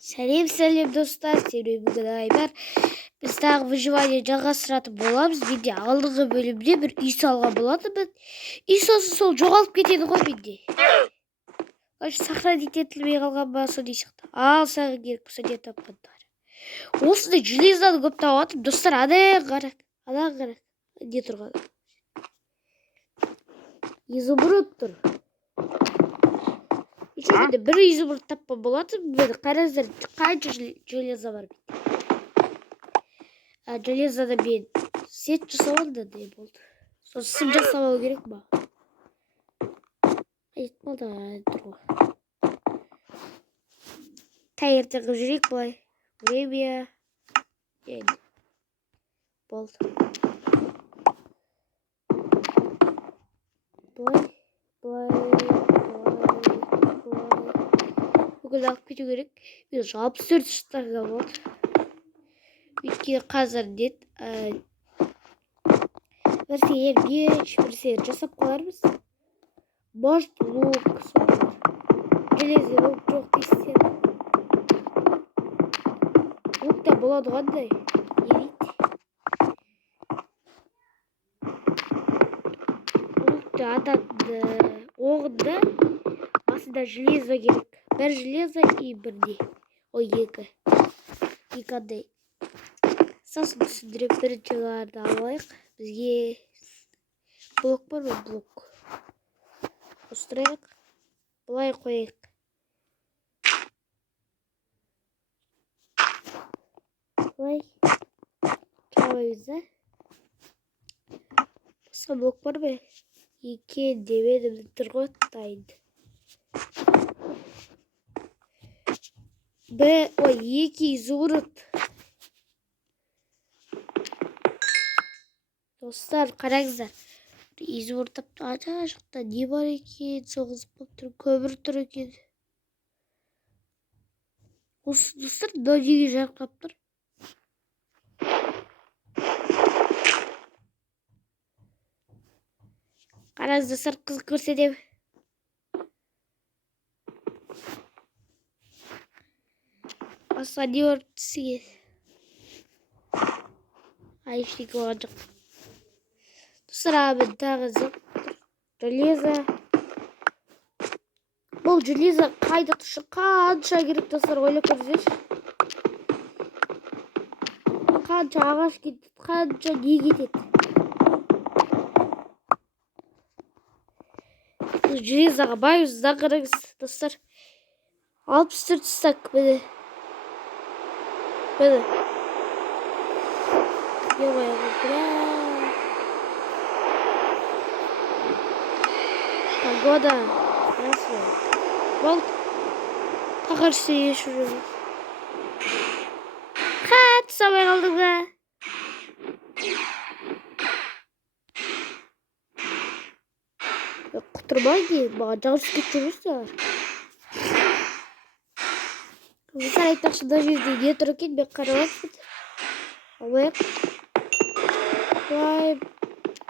Сәлем достар, бүгін Айбар. Біз тағы выживание жалғастыратын боламыз. Менде алдыңғы бөлімде бір үй салған болатынмын. Үй сосын сол жоғалып кетеді ғой менде. Сохранить етілмей қалған ба соны шықты. Ал саған керек болса не тапқандар. Осындай железаны көп табатым. Достар, ана қарақ. Не тұрған? Изумруд тұр. Üçüncü bir izumruд tappa болатын. Қараңыздар, қанша железо бар менде. Железода мен сет жасауында не болды. Сосын сым жасамау керек па? Айтпады тұр ғой. Таңертеңгі жүрейік былай. Время. Енді. Болды. Былай. Бүгін алып кету керек. Мен 64 жастарға болды. Өйткені қазір нет. Бірсе меч, бірсе жасап қалармыз. Может, лук солар. Железный лук жоқ дейсіздер. Лук та болады қандай. Не дейді? Лукты атады. Оғында басында железо керек. Bir железо и бірде. Ой, екі. Екандай. Сосын түсіндіріп біріншілерді алайық. Бізге блок бар ма? Блок. Остырайық. Бұлай қойайық. Бұлай. Жабайыз, да? Басқа блок бар ма? Екі демедім тұр ғой дайынды. Екі изумруд. Достар, қараңыздар. Изумруд тапты. Ана жақта не бар екен? Соғызып қалып тұр. Көмір тұр екен. Осы достар, неге жарқырап тұр? Қараңыз достар, қызық көрсетемін. Басқа не бар түсіге? Ештеңе болған жоқ. Достар, мен тағы железо. Бұл железо қайда тұршы? Қанша керек достар, ойлап көрсеңізші. Қанша ағаш кетеді, қанша не кетеді. Железоға байымыздан қараңыз достар. 64 стак міне. Міне. Погода. Красная. Болды. Тақыр істеген жүрміз. Қатты самай қалдың ба? Құтырмайды. Маған жағыз кетіп жүрміз. Қыздар айтпақшы, мына жерде не тұр екен, мен қарамаппын. Алайық.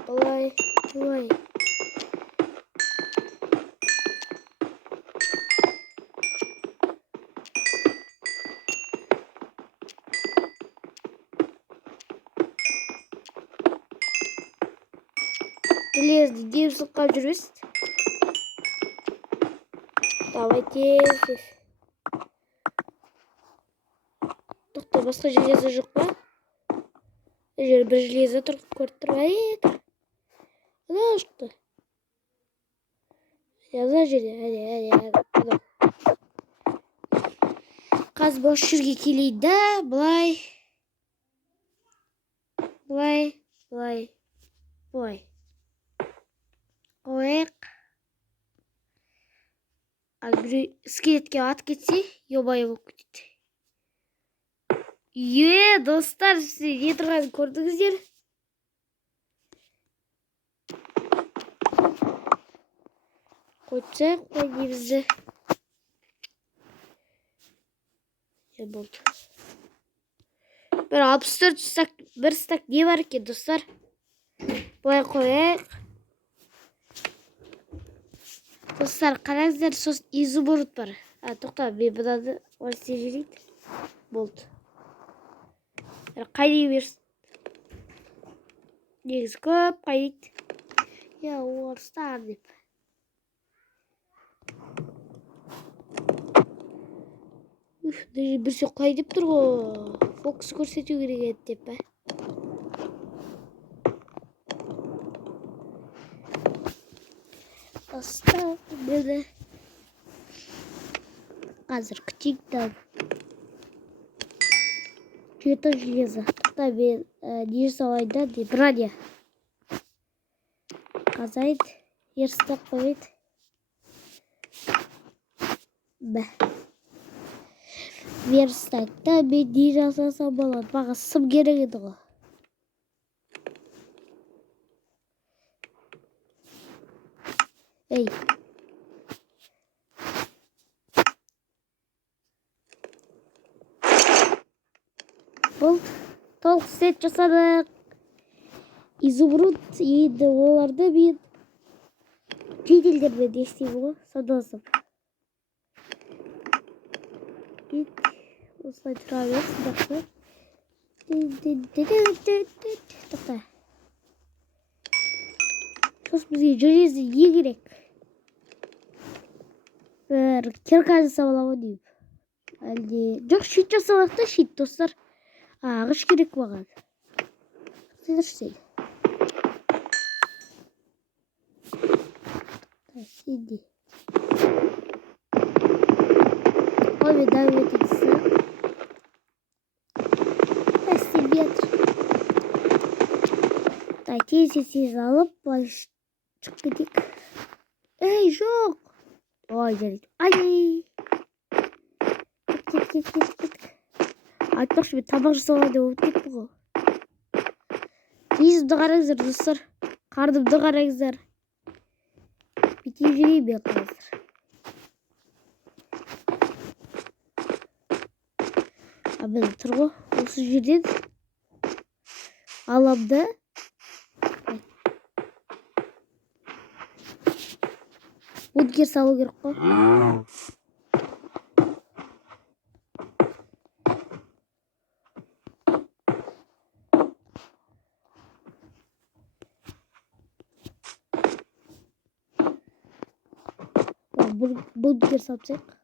Былай. Железный дем сылқап жүрміз. Давайте здесь. Тоқта, басқа железо жоқ па? Жер бір железо тұр, көріп тұр. Ана шықты. Ана жерде, қазір бош жерге келейін да, былай. Қойық. Ал бір скелетке ат кетсе, ебай болып кетеді. Достар, не тұрғанын көрдіңіздер? Қойсақ, қойдемізді. Болды. Бір 64 стак, бір стак не бар екен, достар? Бұлай қойық. Dostlar, karakter sos izumrud var. Тоқта, мен бұнады орыстен жүрейді. Болды. Қайдай берсін. Негізі көп қайдайды. Орыстар деп. Бірсе қайдып тұр ғой. Фокус көрсету керек еді деп бе. Достар, мені қазір күтейді. Жеті железо. Тоқта, мен не жасалайда деп. Броня. Қазайды. Ерістік қойды. Бә. Верстакта мен не жасасам болады. Маған сым керек еді ғой. Ей. Бұл толық сет жасадық. Изумруд енді оларды мен жеделдермен естеймін ғой. Саудасым. Осылай тұра берсін, жақсы. Тоқта. Сосын бізге железо не керек? Бір кирка жасап аламын деймін. Әлде жоқ, шит жасалақ та, шит достар. Ағыш керек маған. Сендірсен. Сенде. Ой, мен дәу ететісі. Тез алып, былай шығып кетейік. Ей, жоқ. Ой, жарайды. Ай. Кет. Айтпақшы, мен тамақ жасалады болып кетті ғой. Кезімді қараңыздар, достар. Қарнымды қараңыздар. Бітей жүрейін мен қазір. Мен тұр ғой, осы жерден аламды. Бункер салу керек қой. Бункер салсақ.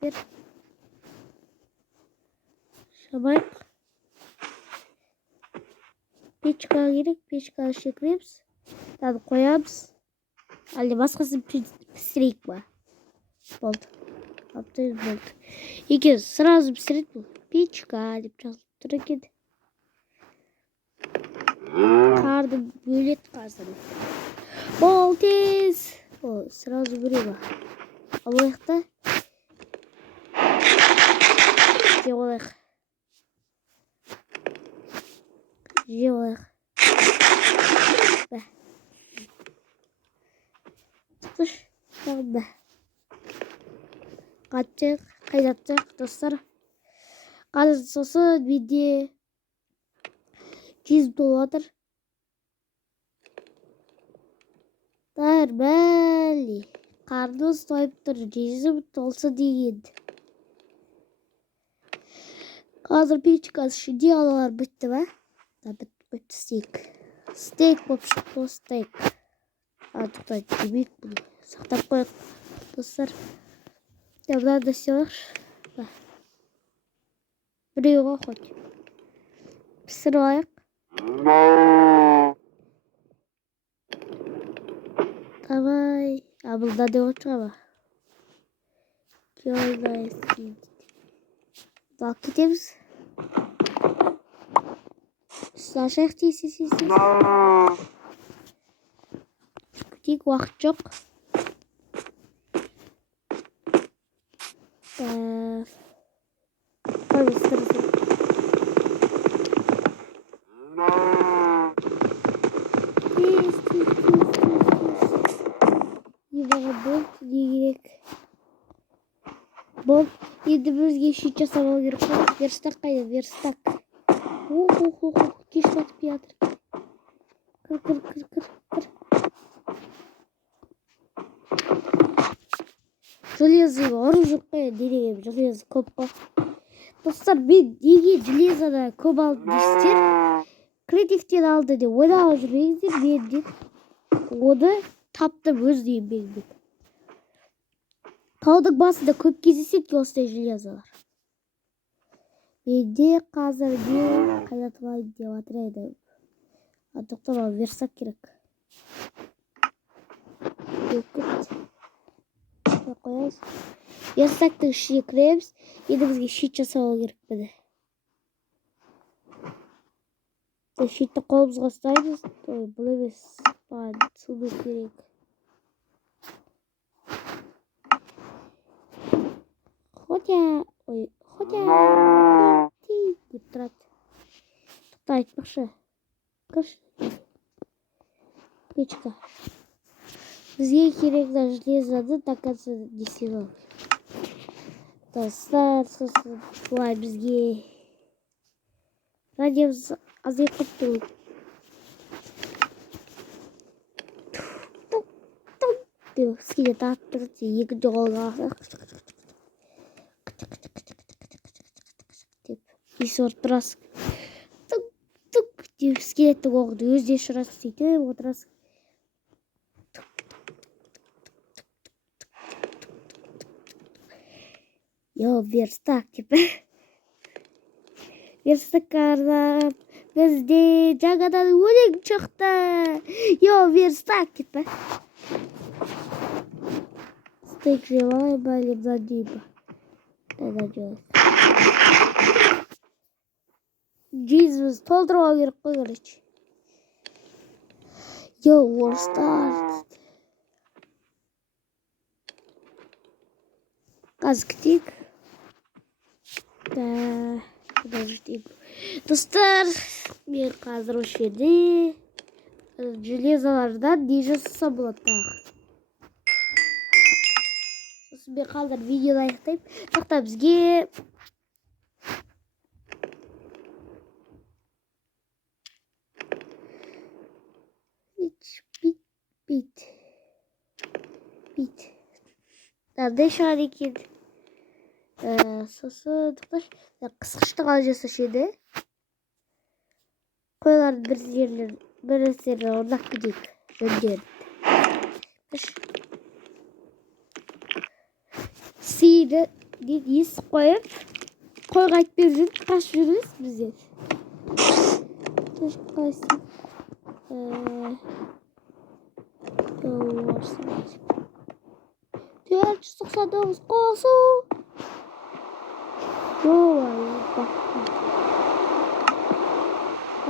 Бер. Шабайық. Печка керек, печка ішіне кіреміз. Тағы қоямыз. Әлде басқасын пісірейік ба? Болды. Аптайыз болды. Екен сразу пісірет бұл. Печка деп жазып тұр екен. Қарды бөлет қазір. Бол тез. Сразу бүре ба. Алайық та. Же олайық. Же олайық. Бә. Тұқыш. Тағы бә. Қатчық. Қайдатчық достар. Қазір сосын менде 100 доллар. Бәлі. Қарнымыз тойып тұр. Жезім толсы деген. Қазір печкасы ішінде алалар бітті ба? Бітті стейк. Стейк болып шықты стейк. Тоқтай демек бұл. Сақтап қойық достар. Бұдан да істелікші. Біреуға қойт. Пісір алайық. Давай. Бұлда да отыра ба? Кеойдай істейді. Бақ кетеміз. Үсті ашайық дейсіз. Күтейік, уақыт жоқ. Қойбыстырызы. Ебаға болды, не керек? Болды, енді бізге шит жасамау керек қой. Верстак қайда, верстак. Кеш батып жатыр. Кір. железоға ұрып жоқ қой, денеге железо көп қой. Достар, мен неге железоны көп алдым дейсіздер? Креативтен алды деп ойлап жүрмеңіздер, мен деп оны таптым өз еңбегіммен. Таудың басында көп кездеседі осындай железолар. Менде қазір не қайнатып алайын деп жатыр еді. Тоқтап версак керек. Қоямыз. Версактың ішіне кіреміз. Енді бізге шит жасау керек міне. Шитті қолымызға ұстаймыз. Бұл емес. Суды керек. Хотя деп тұрады. Тоқта айтпақшы. Қыш. Печка. Бізге керек железоны до конца не сыйлау. Достар, сосын бұлай бізге радиомыз азайып кетті. Скелет аттырды, екінші қолға есі ұрып тұрасың. Тұк деп скелеттің оғыны өзде шырасың сөйтіп отырасың. Верстак деп. Верстакқа арнап бізде жаңадан өлең шықты. Верстак деп. Стейк желай ба, или мынандай ба? Джизбіз толтырмау керек қой, короче. Орыстар. Қазір күтейік. Достар, мен қазір осы жерде железолардан не жасасам болады тағы. Сосын мен қазір видеоны аяқтаймын. Тоқта бізге бит. Қандай шығар екен? Сосын қысқышты қалай жасашы еді? Қойлардың бір жерлерін орнақ кетейік. Жөндерін. Сейді есі қойып, қойға айтпен жүріп, қашып жүрміз бізден. Қайсы. 499 қосу.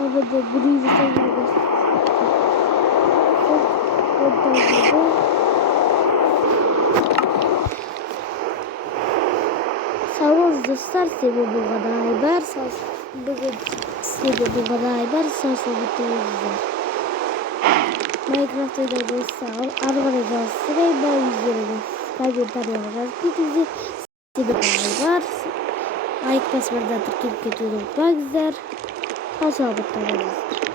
Абыды бүрей жасау керек. Сауыз достар, себебі бұлғада айбар, Майнкрафт ойнай болса, арғаны жазсырай ба өздеріңіз. Комментарияға жазып кетіңіздер. Себебі айбар. Лайк басып тіркеліп кетуді ұмытпаңыздар. Сау саламатта болыңыздар.